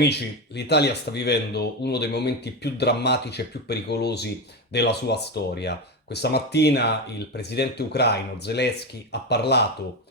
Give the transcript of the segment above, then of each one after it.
Amici, l'Italia sta vivendo uno dei momenti più drammatici e più pericolosi della sua storia. Questa mattina il presidente ucraino Zelensky ha parlato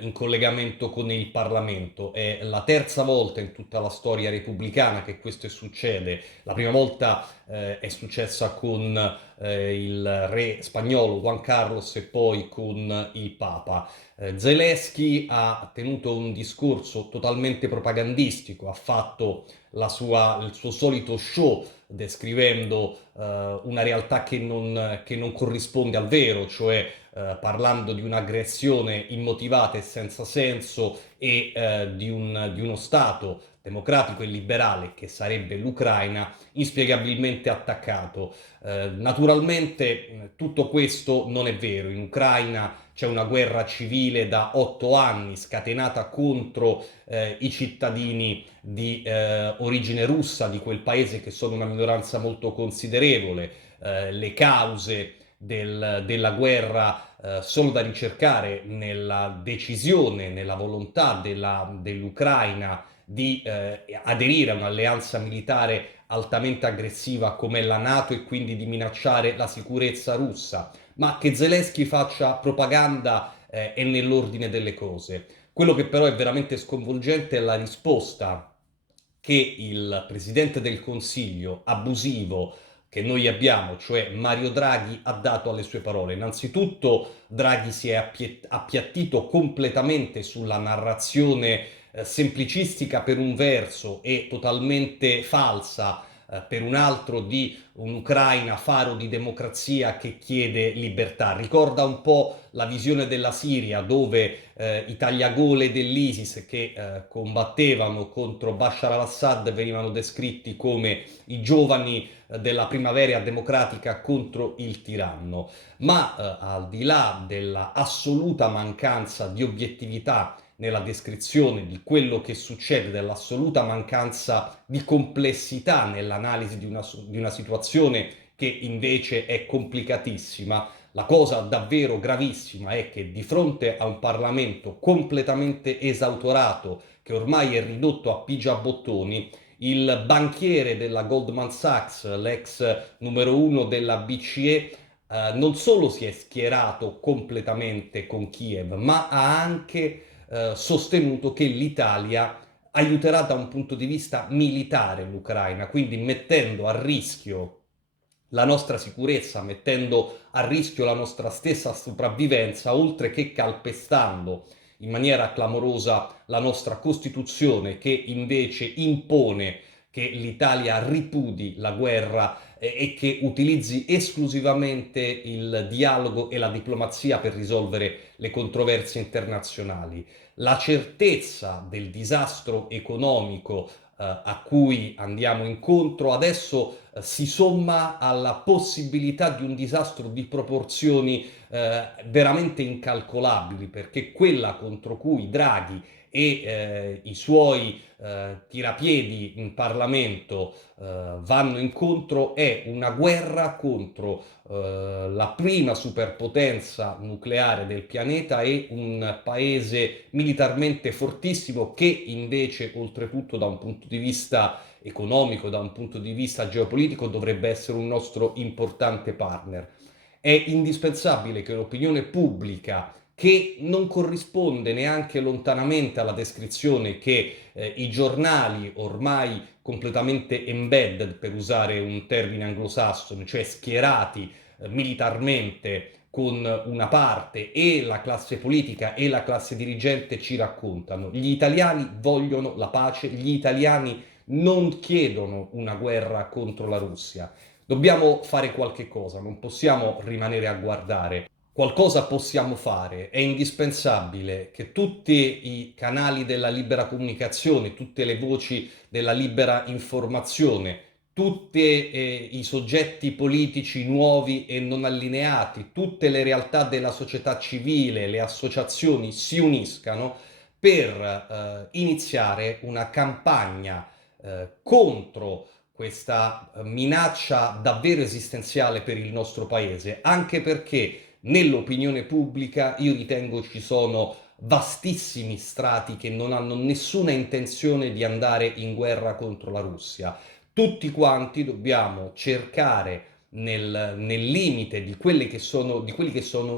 in collegamento con il Parlamento. È la terza volta in tutta la storia repubblicana che questo succede. La prima volta è successa con il re spagnolo Juan Carlos e poi con il Papa. Zelensky ha tenuto un discorso totalmente propagandistico, ha fatto il suo solito show descrivendo una realtà che non corrisponde al vero, cioè parlando di un'aggressione immotivata e senza senso e di uno Stato democratico e liberale che sarebbe l'Ucraina inspiegabilmente attaccato. Naturalmente tutto questo non è vero. In Ucraina c'è una guerra civile da 8 anni scatenata contro i cittadini di origine russa di quel paese, che sono una minoranza molto considerevole. Le cause della guerra sono da ricercare nella decisione, nella volontà dell'Ucraina di aderire a un'alleanza militare altamente aggressiva come la NATO e quindi di minacciare la sicurezza russa. Ma che Zelensky faccia propaganda è nell'ordine delle cose. Quello che però è veramente sconvolgente è la risposta che il presidente del Consiglio abusivo che noi abbiamo, cioè Mario Draghi, ha dato alle sue parole. Innanzitutto Draghi si è appiattito completamente sulla narrazione semplicistica per un verso e totalmente falsa per un altro di un'Ucraina faro di democrazia che chiede libertà. Ricorda un po' la visione della Siria, dove i tagliagole dell'ISIS che combattevano contro Bashar al-Assad venivano descritti come i giovani della primavera democratica contro il tiranno. Ma al di là della assoluta mancanza di obiettività nella descrizione di quello che succede, dell'assoluta mancanza di complessità nell'analisi di una situazione che invece è complicatissima, la cosa davvero gravissima è che di fronte a un Parlamento completamente esautorato, che ormai è ridotto a pigiabottoni, il banchiere della Goldman Sachs, l'ex numero uno della BCE, non solo si è schierato completamente con Kiev, ma ha anche sostenuto che l'Italia aiuterà da un punto di vista militare l'Ucraina, quindi mettendo a rischio la nostra sicurezza, mettendo a rischio la nostra stessa sopravvivenza, oltre che calpestando in maniera clamorosa la nostra Costituzione, che invece impone che l'Italia ripudi la guerra e che utilizzi esclusivamente il dialogo e la diplomazia per risolvere le controversie internazionali. La certezza del disastro economico a cui andiamo incontro adesso si somma alla possibilità di un disastro di proporzioni veramente incalcolabili, perché quella contro cui Draghi e i suoi tirapiedi in Parlamento vanno incontro è una guerra contro la prima superpotenza nucleare del pianeta e un paese militarmente fortissimo che invece oltretutto da un punto di vista economico, da un punto di vista geopolitico dovrebbe essere un nostro importante partner. È indispensabile che l'opinione pubblica, che non corrisponde neanche lontanamente alla descrizione che i giornali ormai completamente embedded, per usare un termine anglosassone, cioè schierati militarmente con una parte, e la classe politica e la classe dirigente ci raccontano. Gli italiani vogliono la pace, gli italiani non chiedono una guerra contro la Russia. Dobbiamo fare qualche cosa, non possiamo rimanere a guardare. Qualcosa possiamo fare, è indispensabile che tutti i canali della libera comunicazione, tutte le voci della libera informazione, tutti i soggetti politici nuovi e non allineati, tutte le realtà della società civile, le associazioni si uniscano per iniziare una campagna contro questa minaccia davvero esistenziale per il nostro paese, anche perché nell'opinione pubblica io ritengo ci sono vastissimi strati che non hanno nessuna intenzione di andare in guerra contro la Russia. Tutti quanti dobbiamo cercare nel limite di quelli che sono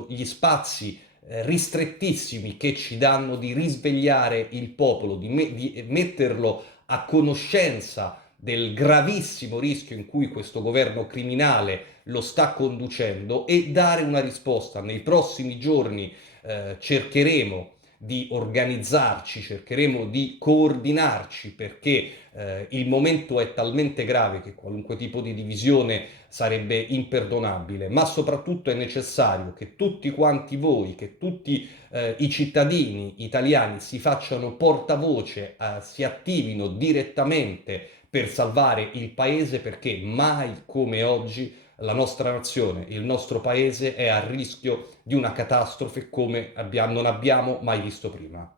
gli spazi ristrettissimi che ci danno di risvegliare il popolo, di metterlo a conoscenza del gravissimo rischio in cui questo governo criminale lo sta conducendo e dare una risposta. Nei prossimi giorni cercheremo di organizzarci, cercheremo di coordinarci perché il momento è talmente grave che qualunque tipo di divisione sarebbe imperdonabile, ma soprattutto è necessario che tutti quanti voi, che tutti i cittadini italiani si facciano portavoce, si attivino direttamente per salvare il paese perché mai come oggi la nostra nazione, il nostro paese è a rischio di una catastrofe come non abbiamo mai visto prima.